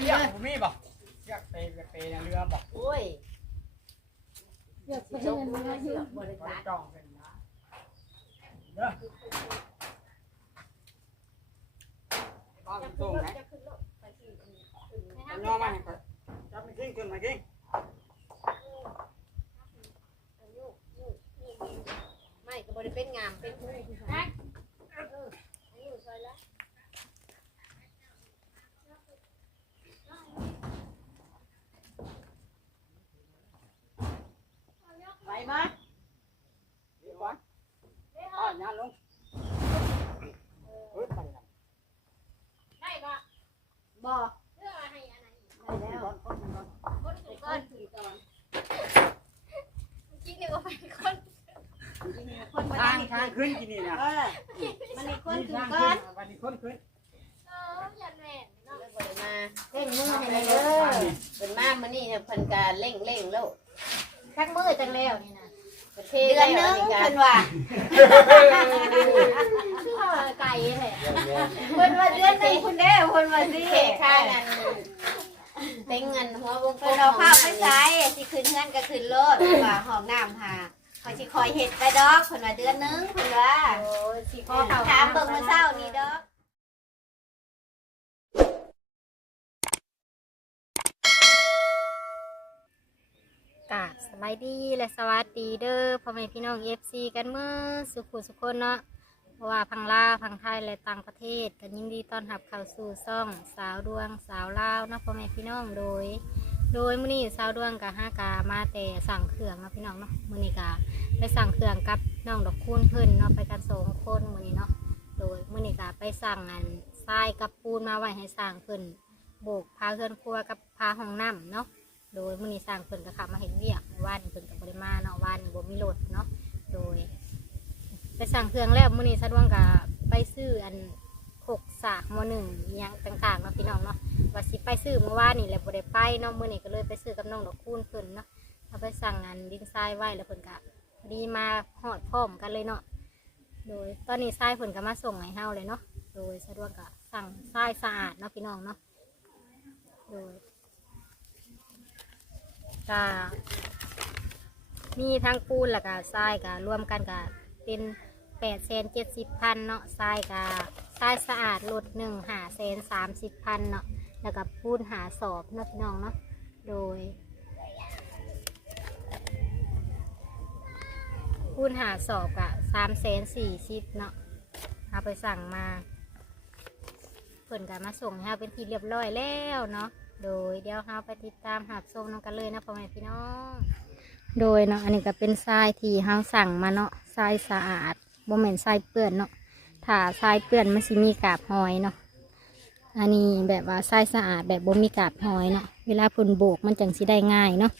เรือผมมีบ่เชือกเปย์เปย์เรือบ่โอ้ยเลือกไปเงิบนมืมาออยู่เสือบริบ่ษัทจ้องเป็นนะเด้อบ้านตรงไหนย่อมาให้ก่อนจับมันกิ้งขึ้นมากิ้งไม่ก็บริเป็นงามเป็นผู้ ไหวไหมเดี๋ยวก่อนอ่อนยันลงเฮ้ยไปแล้วได้ก็บ่เลือกให้อันไหนได้แล้วก่อนก่อนก่อนคนถูกก้ก้ออนนถือก่อนจริงเนี่ยว่าเป็นคนจริงๆคนมาทาได้งทางขึ้นที่นี่นะ เออมันมีคนถือ ทาง ก่อ ขึ้ น นวันนี้คนขึ้น เออยันแม่เนาะ แล้วบ่ได้มาเร่งมือให้เลยเด้อเป็นมามื้อนี้เนี่ยเพิ่นก็เร่งเร่งแล้วคักมือจังแล้วนี่นะเดือนนึงเพิ่นว่าชื่อว่าไก่แหละเพิ่นว่าเดือนนึงคุณเด้เพิ่นว่าสิค่ากันเป็นเงินหัววงกลเพิ่นมเอาข้าวไปใช้สิขึ้นเฮือนก็ขึ้นโลดว่าห้องน้ำหาคอยสิคอยเฮ็ดไปดอกเพิ่นว่าเดือนหนึงเพิ่นว่าโอ้ยสิพอเขาถามเบิ่งมื้อเช้านี่ดอก สบายดีและสวัสดีเด้อพ่อแม่พี่น้องเอฟซีกันเมื่อสุขุสุขคนเนาะเพราะว่าพังลาวพังไทยและต่างประเทศกันยินดีต้อนรับเข้าสู่ซ่องสาวดวงสาวลาวเนาะพ่อแม่พี่น้องโดย โดยมื้อนี้สาวดวงกับห้ากามาแต่สั่งเครื่องเนาะพี่น้องเนาะมื้อนี้กาไปสั่งเครื่องกับน้องดอกคูณเพิ่นเนาะไปกันสองคนมื้อนี้เนาะโดยมื้อนี้กาไปสั่งอันทรายกับปูนมาไว้ให้สร้างเพิ่นโบกพาเพื่อนครัวกับพาห้องน้ำเนาะโดยมือนี้สร้างเพิ่นก็ขับมาเห็นเวียกว่านเพิ่นกับบริมาเนาะว่านบ่มีรถเนาะโดย ไปสั่งเครื่องแล้วมื้อนี้สะดวกก็ไปซื้ออันหกสากมหนึ่งยังต่างๆเนาะพี่น้องเนาะว่าสิไปซื้อเมื่อวานนี่แหละบ่ได้ไปเนาะมื้อนี้ก็เลยไปซื้อกับน้องดอกคูณเพิ่นเนาะเอาไปสั่งอันดินทรายไว้แล้วเพิ่นก็ดีมาฮอดพร้อมกันเลยเนาะโดยตอนนี้ทรายเพิ่นก็มาส่งให้เฮาเลยเนาะโดยสะดวกก็สั่งทรายสะอาดเนาะพี่น้องเนาะโดยก็ มีทั้งปูนแล้วก็ทรายก็รวมกันก็เป็นแปดแสนเจ็ดสิบพันเนาะทรายก็ทรายสะอาดลดหนึ่งหาแสนสามสิบพันเนาะแล้วก็ปูนหาสอบเนาะพี่น้องเนาะโดยปูนหาสอบก็สามแสนสี่สิบเนาะเอาไปสั่งมาเพิ่นก็มาส่งให้เป็นที่เรียบร้อยแล้วเนาะโดยเดี๋ยวเราไปติดตามหับส้มน้องกันเลยนะพ่อแม่พี่น้อง โดยเนาะอันนี้ก็เป็นทรายที่เราสั่งมาเนาะทรายสะอาดบ่แม่นทรายเปื้อนเนาะถ้าทรายเปื้อนมันสิมีกาบหอยเนาะอันนี้แบบว่าทรายสะอาดแบบบ่มีกาบหอยเนาะเวลาพุ่นโบกมันจังสิได้ง่ายเนาะ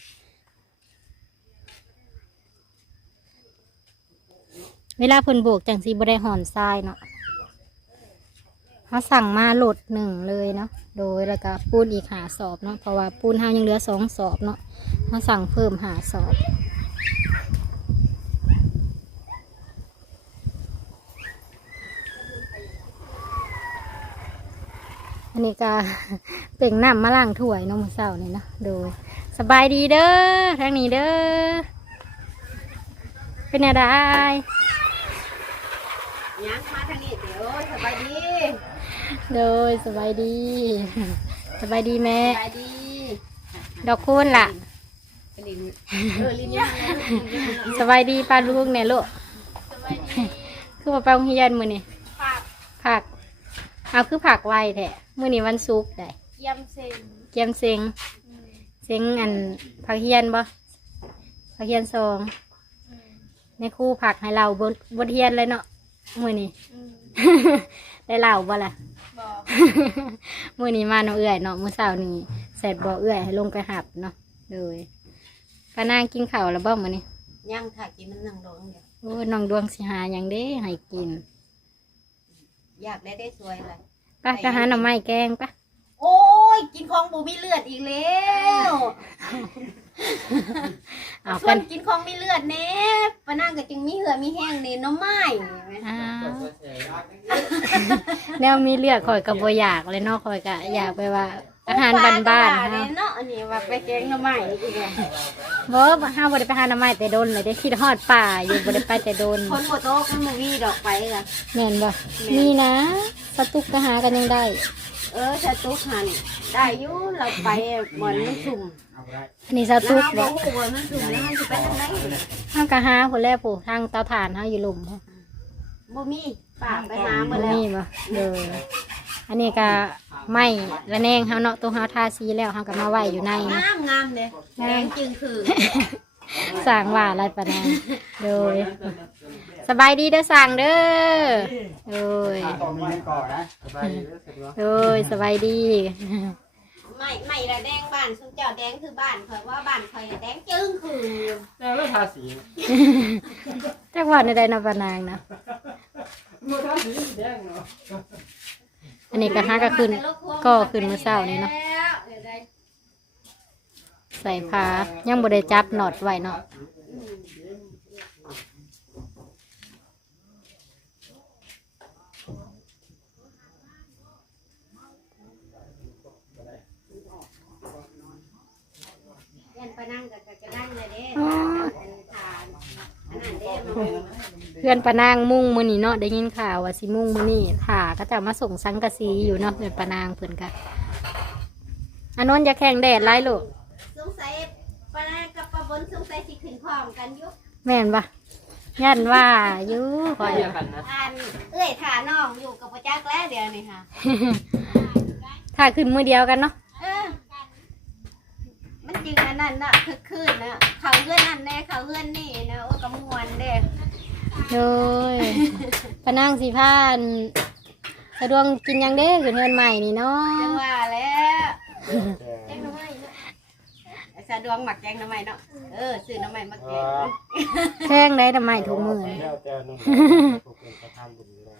เวลาพุ่นโบกจังสิบ่ได้ห่อนทรายเนาะ เขาสั่งมาโหลดหนึ่งเลยเนาะโดยแล้วก็ปูนอีกหาสอบเนาะเพราะว่าปูนเฮายังเหลือสองสอบเนาะเขาสั่งเพิ่มหาสอบอันนี้ก็เป่งน้ำมาล้างถ้วยนมเศร้านี่เนาะโดยสบายดีเด้อทางนี้เด้อเป็นอะไรยังมาทางนี้เดี๋ยวสบายดี โดยสบายดี สบายดีแม่ สบายดีดอกคูณล่ะไปลินเออลินยังสบายดีป้าลูกเนี่ยลูกสบายดีคือว่าไปโรงเรียนมือนี่ผักเอาคือผักไว้แท้มือนี่วันศุกร์ได้ยำเซนเกียมเซ็งเซ็งอันผักเฮียนบ่ผักเฮียนซองในครู่ผักให้เราบนบนเฮียนเลยเนาะมือนี่ได้เล่าบ่ล่ะ บอกมือนี้มาเนาะเอื่อยเนาะมื้อเช้านี้เสร็จบ่เอื่อยให้ลงไปหับเนาะเลยป้านางกินข้าวแล้วบ่มื้อนี้ยังถ่ายกินน้ำหนังดองเดียวโอ้ยน้องดวงสิหาหยังเด้ให้กินอยากได้ได้สวยเลยไป้าก็หาหน่อไม้แกงปะโอ้ย กินของบูมีเลือดอีกแล้ว เอาส่วกันนกินของมีเลือดเน่ปะนั่งก็จึงมีเหือมีแห้งเน่น้ำไม้อ้าวแนวมีเลือดข่อยก็บ่อยากเลยเนาะข่อยก็อยากไปว่า อาหารบ้านบ้านเนาะเนาะเนาะอันนี้ว่าไปแกงหน่อไม้อีกแล้วบ่บ่ห้าบ่ได้ไปหาหน้ำไม้แต่โดนเลยได้คิดฮอดป่าอยู่บ่ได้ไปแต่โดนคนบ่โตกันบ่มีดอกไปกันแม่นบ่มีนะสตุกก็หากันยังได้ เออถ้าตุกหันได้อยู่เราไปบ่อนมันสุ่มอันนี้สตุกแล้วบ่เราบ่ฮู้ว่ามันสุ่มแล้วมันสิไปทางไหนเฮาก็หาผู้แลผู้ทางเตาถ่านเฮาอยู่หลุมบ่มีป่าไปหาหมบ่ดแล้วมีบ่เด้ออันนี้ก็ไม้ระแนงเฮาเนาะตัวเฮาทาสีแล้วเฮาก็มาไว้อยู่ใน งามงามเลยแดงจึงคือ สร้างว่าอะไรปะนะโดย สบายดีเด้อสั่งเด้อโดยต้องมีให้ก่อนนะโดยสบายดีไม่ไม่ละแดงบ้านซุมเจ้าแดงคือบ้านข่อยว่าบ้านข่อยแดงจึงคือแล้วไม่ทาสีจักว่าในใดเนาะปะนางนะมือทาสีแดงเนาะอันนี้ก็หาก็ขึ้นก็ขึ้นมื้อเช้านี่เนาะแล้วเดี๋ยวได้ใส่ผ้ายังบ่ได้จับหนอดไว้เนาะ อืมเรีย นไปนั่งกับกระด้างเลยเด้อันทานอันนั้นเด้มันเพื่อนปะนางมุ่งมื้อนี้เนาะได้ยินข่าวว่าสิมุ่งมื้อนี้ถ่าก็จะมาส่งสังกะสีอยู่เนาะเพื่อนปะนางเพิ่นก็อันนนท์จะแข่งแดดหลายลูกสงสัยปลาร้ากับปลาบนสงสัยสิขึ้นพร้อมกันอยุแม่นปะยันว่าอยู่คอยเดียวกันนะอันเอ้ยถาน้องอยู่กับประจักษ์แล้วเดี๋ยวนี้ค่ะ ถ้าขึ้นมือเดียวกันเนาะเออ มันจริงอันนั้นน่ะคือคืนน่ะเขาเลื่อนนั่นแน่เขาเลื่อนนี่นะโอ้กำมวนเด้โดยปะนางสีพานสะดวงกินหยังเด้ขึ้นเฮือนใหม่นี่เนาจังะว่าแล้วแกงหน้ำไม้เนาะสะดวงหมักแกงหน้ำไม้เนาะเออซื้อหน้ำไม้มาแกงแข้งได้ทำไมถุงมือแล้วแต่นุ่มผูกเป็นประธานบุญเลย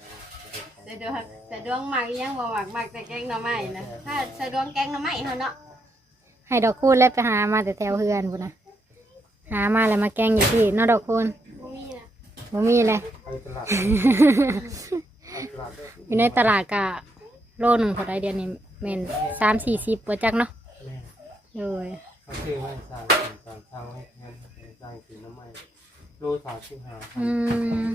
สะดวกสะดวกหมักอีหยังบ่หมักหมักแต่แกงหน้ำไม้นะถ้าสะดวกแกงหน้ำไม้เฮาเนาะ ให้ดอกคูณแล้วไปหามาแต่แถวเฮือนพุ่นนะหามาแล้วมาแกงอยู่ที่เนอกดอกคูณบ่มีนะบ่มีเลย ไปตลาดไปตลาดด้วยอยู่ในตลาดกะโลหนึ่งเท่าไรเดียวนี้เมนสามสี่สิบปจักเนาะแม่โดยเขาซื้อให้สร้างสร้างสร้างให้เงินสร้างสีน้ำมันโลสามสิบห้าอืม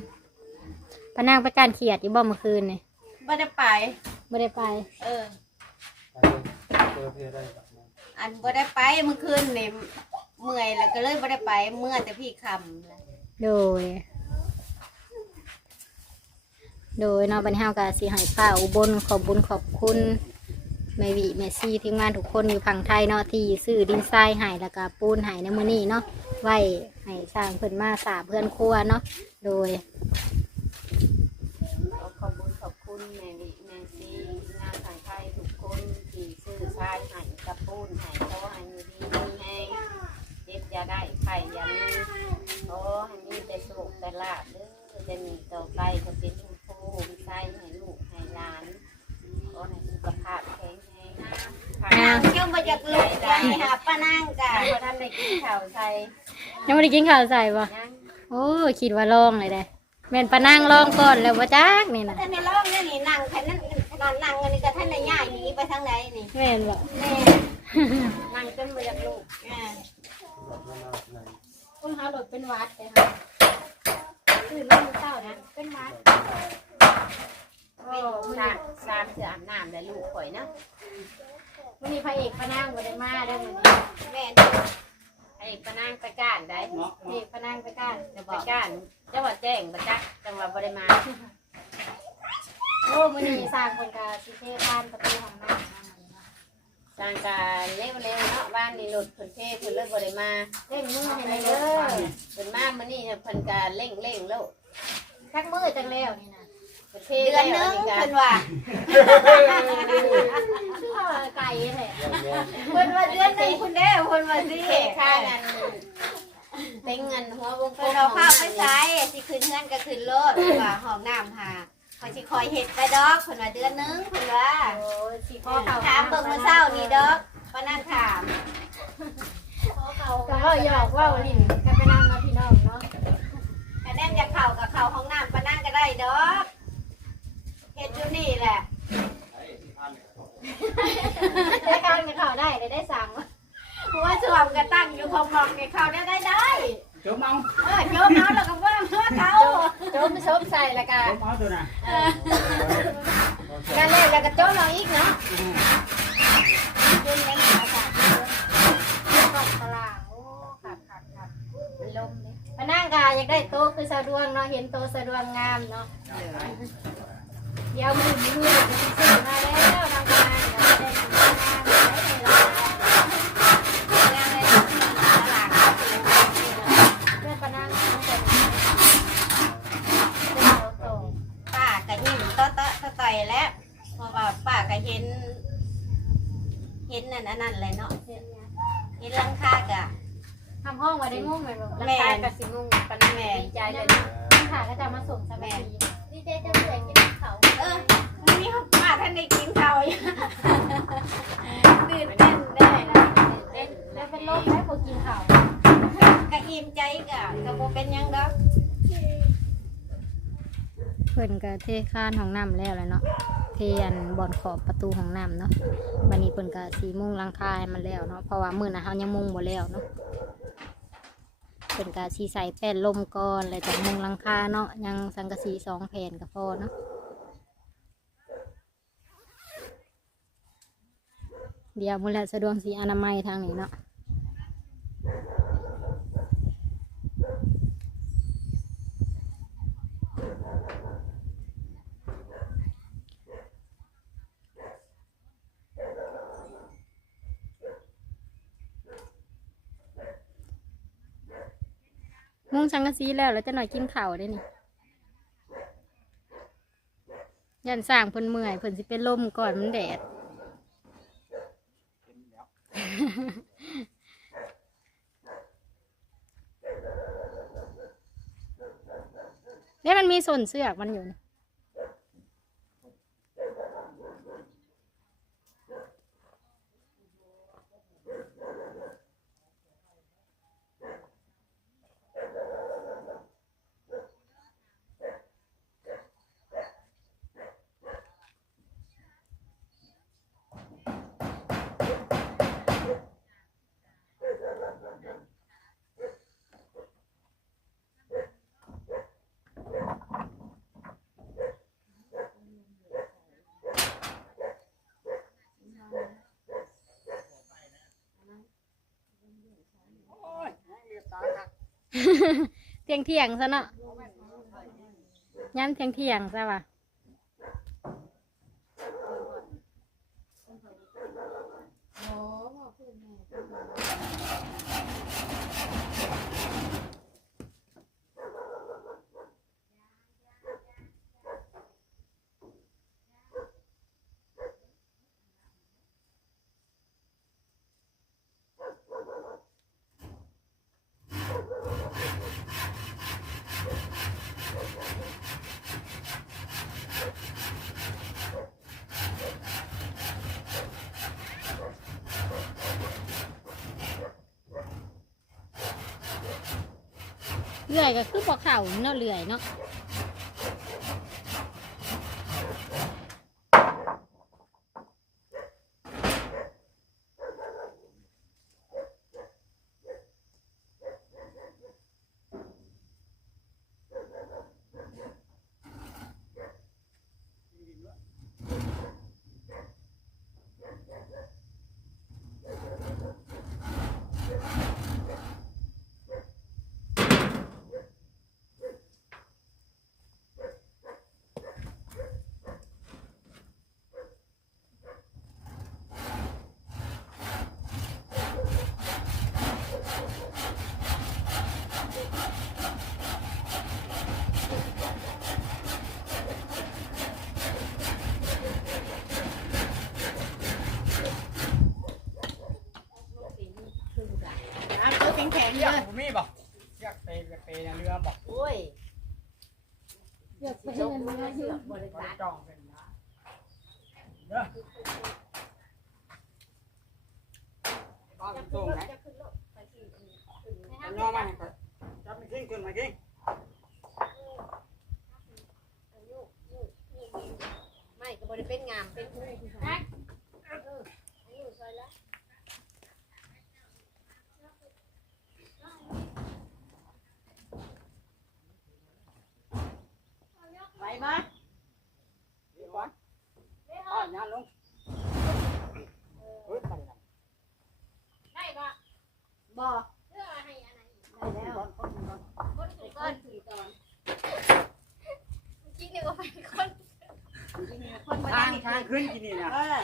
ปะนางไปการเขียดอยู่บ่เมื่อคืนนี่บ่ได้ไป ไม่ได้ไป เออ ไปเจอเพื่อได้แบบนั้น อันบ่ได้ไปเมื่อคืนนี่เมื่อยแล้วก็เลยบ่ได้ไปเมื่อแต่พี่คำเลยโดย โดยเนาะบันเฮากะสิใหายป้าอุบลขอบบุญขอบคุณแม่วิแม่ซี่ทีมงานทุกคนอยู่พังไทยเนาะที่ซื้อดินทรายให้แล้วก็ปูนให้ในมื้อนี้เนาะไว้ให้สร้างเพิ่นมาสร้างเพื่อนครัวเนาะโดยขอบคุณขอบคุณแม่วิแม่ซีงานทางไทยทุกคนที่ซื้อชายให้ กับปูนให้ขอให้มีดีมีแห้งเจ็บอย่าได้ไข่อย่ามีขอให้มีแต่สุขแต่ลาบเด้อจะมีต่อไปก็เป็นผู้ผู้มีไส้ให้ลูกให้หลานขอให้สุขภาพแข็งแรงนะอ่าเจ้าบ่อยากลุกไปหาป้านางจ้ะพอท่านได้กินข้าวใส่ยังไม่ได้กินข้าวใส่บ่ยังโอ้ยคิดว่าลองเลยได้แม่นปะนางลองก่อนแล้วบ่จักนี่นะท่านในร้องนี่นี่นั่งแค่นั้นนอนนั่งอันนี้ก็ ท่านในย่ายหนีไปทางไหนนี่แม่นบ่แม่นั่งจนบ่อยากลุกอ่าแบบนั้นเอาไหนคุณหาหลดเป็นวัดเลยค่ะคือน้องเจ้านะเป็นวัดโอ้สามสามเสืออาบน้ำแล้วลูกข่อยเนาะวันนี้พระเอกพระนางบ่ได้มาได้อมื้อนี้แม่ไอ้ปะนางไปก้านได้เนาะพระเอกพระนางไปกันจะบอกก้านจะว่าแจ้งประจักษ์จังหวะบ่ได้มา โอ้มื้อนี้สร้างเพิ่นก็สิเทบ้านประตูห้องน้ำมามื้อนี้เนาะสร้างการเร็วๆเนาะบ้านนี่หลุดเพิ่นเทเพิ่นเลยบ่ได้มาเร่งมือให้เลยเด้อเพิ่นมามื้อนี้เนี่ยเพิ่นก็เร่งเร่งๆแล้วทักมือจังแล้วนี่นะเพิ่นเทเดือนหนึงแล้วเพิ่นว่าชื่อว่าไก่แท้เพิ่นว่าเดือนหนึงเพิ่นได้เพิ่นว่าสิเทค่ากันเต็งเงินหัววงกลเพิ่นมเอาข้าวไปใช้สิขึ้นเฮือนก็ขึ้นโลดว่าห้องน้ำหา เขาสิคอยเฮ็ดไปดอกเพิ่นว่าเดือนหนึงเพิ่นว่าโอ้ยสิขอเข้าถามเบิ่งมื้อเช้านี่ดอกป้านางถามก็เว้าหยอกเว้าลิ้นกันไปนำเนาะพี่น้องเนาะคะแนนจะเข้ากับเข้าห้องน้ำป้านางก็ได้ดอกเฮ็ดอยู่นี่แหละเได้การไปเข้าได้เลยได้สั่งเพราะว่าสวมก็ตั้งอยู่ของมองในเขาได้ได้ได้ จมเอาเออโยมเอาแล้วก็ว่าเพื่อเขาโจมซบใส่แล้วก็จมเอาตัวน่ะการเล่นแล้วก็โจมเราอีกเนาะเป็นยังไงคะของตลาดโอ้ขาดขาดขาดมันลมเลยพนังกาอยากได้โตะคือสะดวงเนาะเห็นโตะสะดวงงามเนาะเดี๋ยวมือมือจะซื้อมาแล้วทางการเดี๋ยวจะได้ทำงานได้เลยเพื่อนพนังต้องเป็นเป็นโตโต ป้าก็ยิ้มต่อต่อต่อยแล้วเพราะว่าป้าก็เห็น เห็ นนั่นอันนั้นเลยเนาะเห็นหลังคากะ ทำห้องมาได้งงเลยลูกแม่ราคากับสิงงปันแม่ดีใจเลยนะค่ะก็จะมาส่งสมัยดีใจจะเบื่อกินเขาเออมันมีป้าท่านได้กินข้าวอยู่ตื่นเต้นได้เล่นแล้วเป็นโรคแพ้พอกินเขาก็อิ่มใจกะก็บ่เป็นหยังดอกเพิ่นก็เทคานของน้ำแล้วแหละเนาะเท อันบ่อนขอบประตูของน้ำเนาะวันนี้เพิ่นก็สีมุ่งลังคาให้มันแล้วเนาะเพราะว่ามื้อนะเฮายังมุ่งบ่แล้วเนาะเพิ่นก็สีใส่แป้นลมก่อนแล้วจากมุ่งลังคาเนาะยังสังกะสีสองแผ่นก็พอเนาะเดี๋ยวมื้อละสะดวกสีอนามัยทางนี้เนาะ มุงสังกะสีแล้วแล้วจะหน่อยกินข่าได้นี่ยันสร้างเพิ่นเมื่อยเพิ่นสิเป็นลมก่อนมันแดด เนี่ยมันมีส่วนเสือกมันอยู่นี่ เที่ยงเที่ยงซะเนาะยันเที่ยงเที่ยงซะว่ะ เลื่อยก็คือบอกเข่าเนาะเลื่อยเนาะ ข็งๆเชืเยอกอะผมมีบ่เชือกเปย์เปย์ในเรือบ่โอ้ยเลือกไปให้มันมาอยู่บริบ่ษัได้ทจ้องเป็นนะเด้อบ้านตรงไหนเอาย่อมาให้ก่อนจับมันกิ้งขึ้นมากิ้งไม่ก็บริเป็นงามเป็น นัก ยาลงเฮ้ยไปนั่น ได้บ่ บ่ เพื่อให้อันนั้น ได้แล้ว ก่อนก่อนก่อน คนถูก ก้ ก่ อ อน น ถือก่อน จริงๆเนี่ยว่าเป็นคน จริงๆคนบ่ ทาได้งทางขึ้นกินนี่นะเออ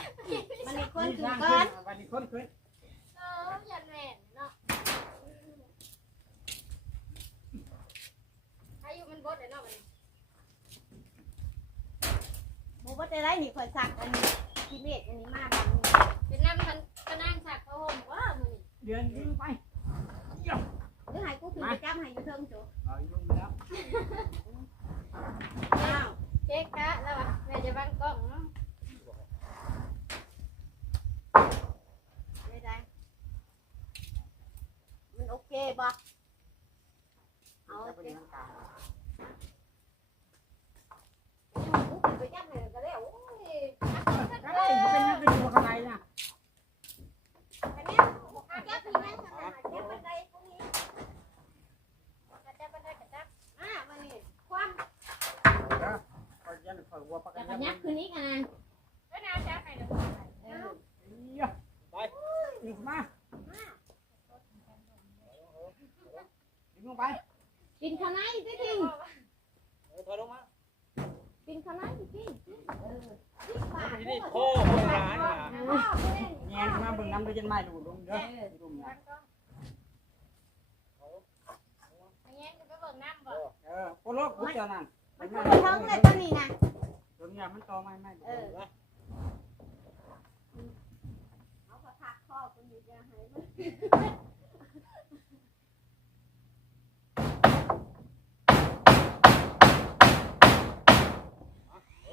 มันมีคนถือทางก่ขึ้อนนวันนี้คนขึ้นเออยันแม่นเนาะอายุมันบดเลยเนาะมันบ่บ่ได้ไรนี่ข่อยสักอันนี้ที่เม็ดอันนี้มาบังนี่เป็นน้ำพันก็นั่งสักพระห่มว่ามือนี่เดือนยิงไปหรือให้กูขึ้นไปจับให้อยู่เทิงโจเอายุ่งแล้วอ้าว เจ๊กะแล้ววะแม่จะบังกล้องเนาะได้ได้มันโอเคบ่เอาจะเจ๊เป็นทางการกูขึ้นไปจับให้ก็แล้ว โอ้ย ก็ได้เป็นยังเป็นตัวอะไรนะ อันนี้จับที่นั่นขนาดจับบันไดพวกนี้ กระจับกระจับกระจับ อ่ามันนี่ความ ก็ยันเผื่อว่าประกั จะ น กระยักขึ้นอีกอะ ก็น้ำจับให้เดี๋ยว เออ ไปดึงมาดึงลงไป กินข้าวไหนสิทิง ถอยลงมา กินข้าวไหนสิทิงเออสิบบาท นี่โค้งร้านนะ แงนมาเบิ่งน้ำด้วยยันไม้ดูลงเด้อดูนะบังกล้องอันนี้ก็ไปเบิ่งน้ำบ่เออโคโลกพุทธเจอนั่นมันก็บ่เทิงเลยตัวนี้นะตรงนี้มันตอไม่ไม่เอากระทักข้อคนอยู่จะให้มัน เอ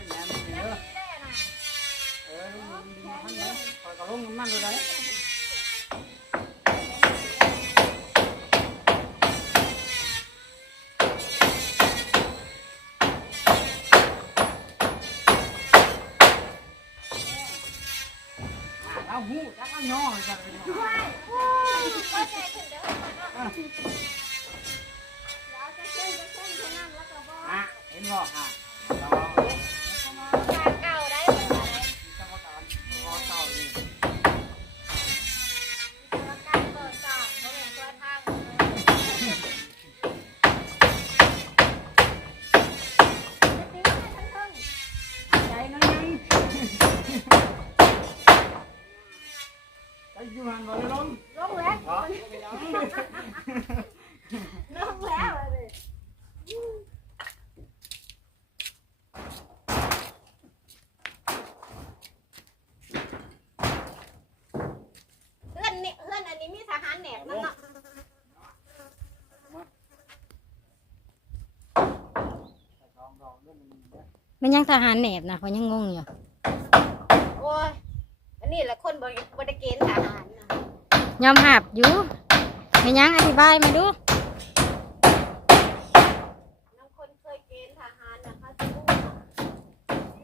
อแงนมันเด้อ นี่แหละน่ะ เออมันเด้อ คอยกระลงมันดูได้เอาหูจักเอ ไปอยู่หันบ่ได้ลงลงแล้วอ๋อลงแล้วเลยเพื่อนนี่เพื่อนอันนี้มีทหารแหนบนั่นเนาะลองลองเรื่องมันเด้อมันยังทหารแหนบนะเขายังงงอยู่โอ้ยอั นนี้แหละคนบริบริเกณฑ์ทหารนะยอมหับอยู่ไม่ยังอธิบายมาดู น้องคนเคยเกณฑ์ทหารนะเขาจะรู้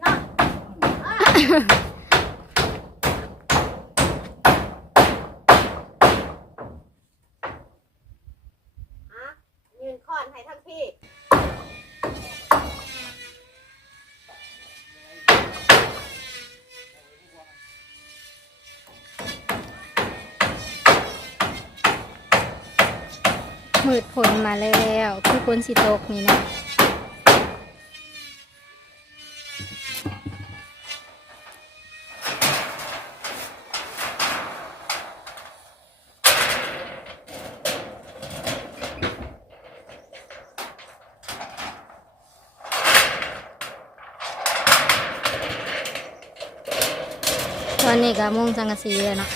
เนาะอะ มืดผลมาแล้วคือคนสิตกนี่นะตอนนี้ก็มุ่งสังกะสีเลยเนาะ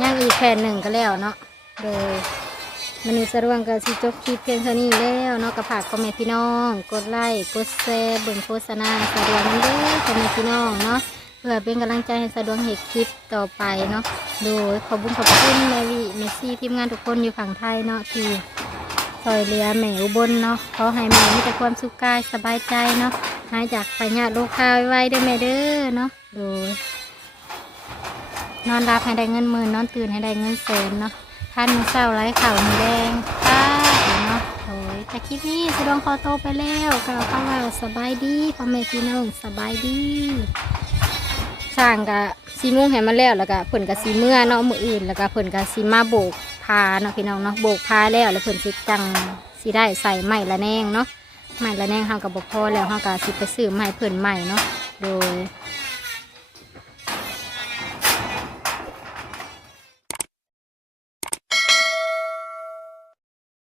ย่างอีกแผ่นหนึ่งก็แล้วเนาะโดย มันนี้สรวงก็สิจบคลิปเพียงเท่านี้แล้วเนาะกับฝากคอมเมนพี่น้อง กดไลค์กดแชร์เบิ่งโฆษณาสะดวกมันเด้อคอมเมนพี่น้องเนาะเพื่อเป็นกำลังใจให้สะดวกเหตุคลิปต่อไปเนาะโดยขอบคุญขอบคุณแมวีเมซี่ทีมงานทุกคนอยู่ฝั่งไทยเนาะที่ซอยเรือแม่อุบลเนาะขอให้แม่มีแต่ความสุขกายสบายใจเนาะหายจากพยาธิโรคคาไว้ด้อแม่เด้อเนาะโดยนอนรับให้ได้เงินหมื่นนอนตื่นให้ได้เงินแสนเนาะ ท่านเศร้าไร้ข่าวมือแดงป้าเนาะโอ้ยแต่คลิปนี้สะดวงคอโตไปแล้วกล่าวคำว่าสบายดีพ่อแม่พี่น้องสบายดีสร้างกะซีมุ่งให้มันแล้วแล้วก็เพิ่นกะซีเมื่อเนาะมืออื่นแล้วก็เพิ่นกะซีมาโบกพาเนาะพี่น้องเนาะโบกพาแล้วแล้วเพิ่นสิจังสิได้ใส่ไม้ละแนงเนาะไม้ละแนงเฮากับบพอแล้วเฮาก็สิไปซื้อไม้เพิ่นใหม่เนาะโดย